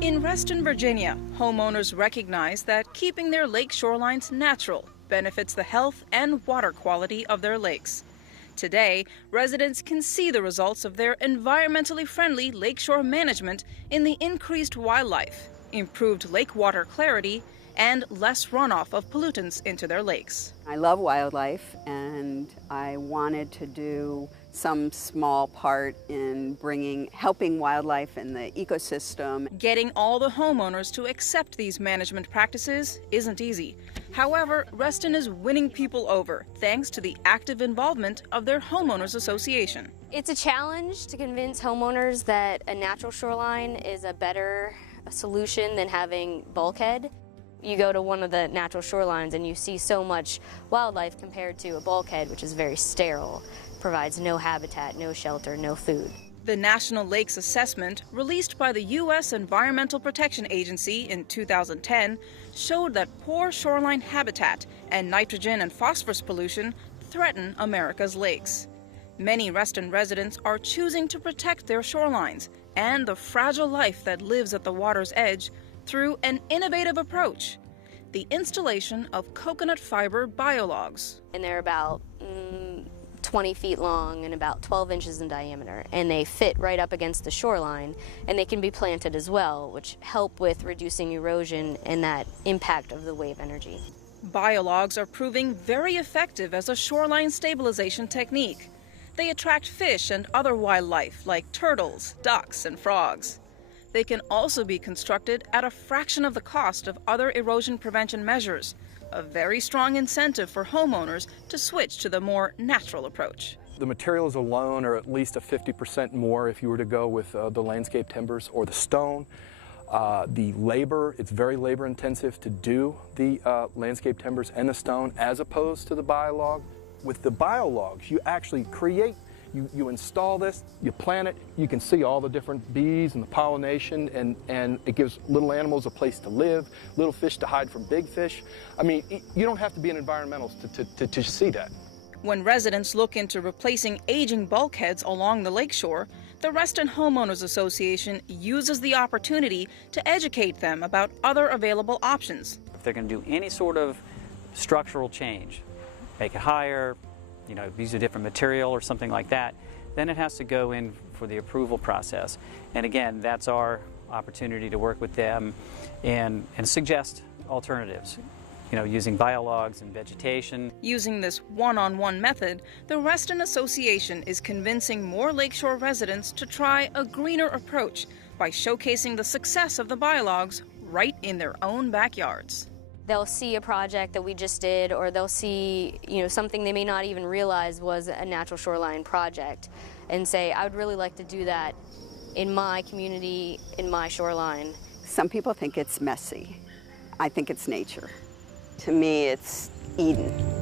In Ruston, Virginia, homeowners recognize that keeping their lake shorelines natural benefits the health and water quality of their lakes. Today, residents can see the results of their environmentally friendly lakeshore management in the increased wildlife, improved lake water clarity, and less runoff of pollutants into their lakes. I love wildlife, and I wanted to do some small part in helping wildlife and the ecosystem. Getting all the homeowners to accept these management practices isn't easy. However, Ruston is winning people over thanks to the active involvement of their homeowners association. It's a challenge to convince homeowners that a natural shoreline is a better solution than having bulkhead. You go to one of the natural shorelines and you see so much wildlife compared to a bulkhead, which is very sterile, provides no habitat, no shelter, no food. The National Lakes Assessment, released by the U.S. Environmental Protection Agency in 2010, showed that poor shoreline habitat and nitrogen and phosphorus pollution threaten America's lakes. Many Ruston residents are choosing to protect their shorelines and the fragile life that lives at the water's edge through an innovative approach, the installation of coconut fiber biologs. And they're about 20 feet long and about 12 inches in diameter, and they fit right up against the shoreline, and they can be planted as well, which help with reducing erosion and that impact of the wave energy. Biologs are proving very effective as a shoreline stabilization technique. They attract fish and other wildlife like turtles, ducks, and frogs. They can also be constructed at a fraction of the cost of other erosion prevention measures, a very strong incentive for homeowners to switch to the more natural approach. The materials alone are at least a 50% more if you were to go with the landscape timbers or the stone. The labor, it's very labor intensive to do the landscape timbers and the stone as opposed to the biolog. With the biologs, you actually create, you install this, you plant it, you can see all the different bees and the pollination, and it gives little animals a place to live, little fish to hide from big fish. I mean, you don't have to be an environmentalist to see that. When residents look into replacing aging bulkheads along the lakeshore, the Ruston Homeowners Association uses the opportunity to educate them about other available options. If they're going to do any sort of structural change, make it higher, use a different material or something like that, then it has to go in for the approval process. And again, that's our opportunity to work with them and suggest alternatives, using biologs and vegetation. Using this one-on-one method, the Ruston Association is convincing more lakeshore residents to try a greener approach by showcasing the success of the biologs right in their own backyards. They'll see a project that we just did, or they'll see, something they may not even realize was a natural shoreline project, and say, I would really like to do that in my community, in my shoreline. Some people think it's messy. I think it's nature. To me, it's Eden.